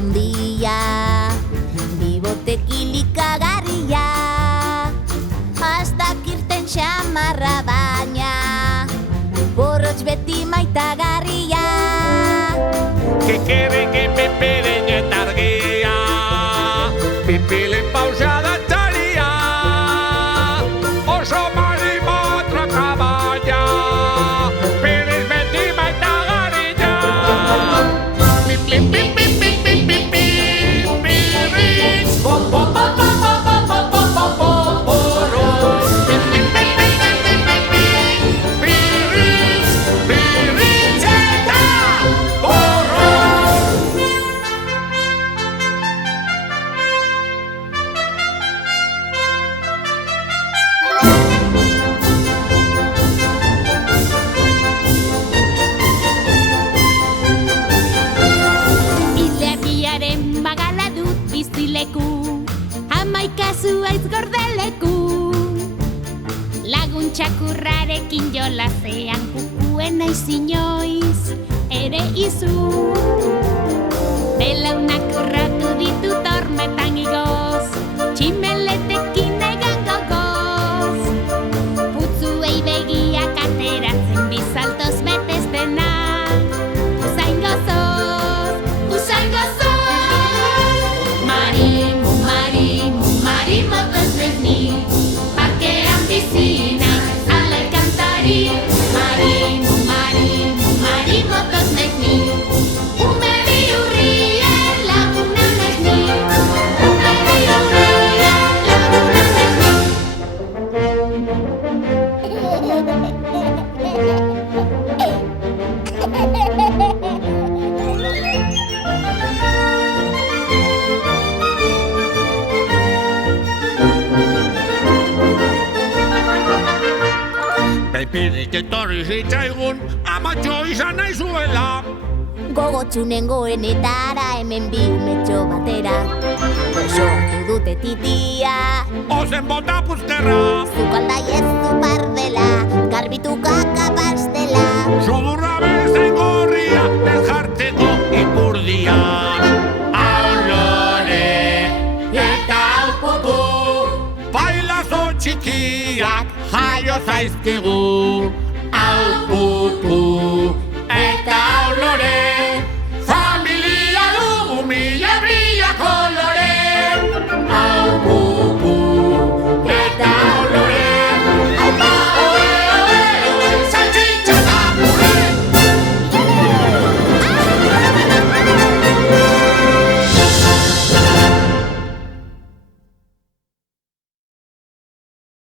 handia, bibotek ilikagarria, hastak irten xamarra baina, borrotx beti maitagarria. Que peperen eta argia, pipilen pausada txaria, oso marimatra kabaia, Perez beti maitagarria. Pip, pip, pip, pip, pip, pip, pip, pip, pirritz, pop, pop, pop, pop, pop, pop, pop, pop, pop, pop, porros. Pip, pip, pip, pip, pip, pip, pip, pip, pirritz, pirritz eta porros. Ilargiaren magala dut bizileku, hamaika zuaitz gordeleku. Lagun txakurrarekin jolasean kukuen naiz inoiz ere izu. Belaunak urratu ditut hormetan igoz, tximeletekin egan gogoz. Putzuei begiak ateratzen bizaltoz betez dena, usain gozoz, usain gozoz. Marimu, marimu, marimotoz bezni, parkean bizi naiz alai kantari. Marimu, marimu, marimotoz bezni, ume bihurrien laguna bezni, ume bihurrien laguna bezni. Pirritz etorri zitzaigun, amatxo izan nahi zuela. Gogotsu nengoenetara hemen bi umetxo batera, sortu dute titia, Ozen bota puzkerra, zukaldai ez zupardela, garbitu kaka pastela. sudurra bezain gorria, ez jartzeko ipurdia. Hau lore eta hau popu, bailazo txikiak jaio zaizkigu.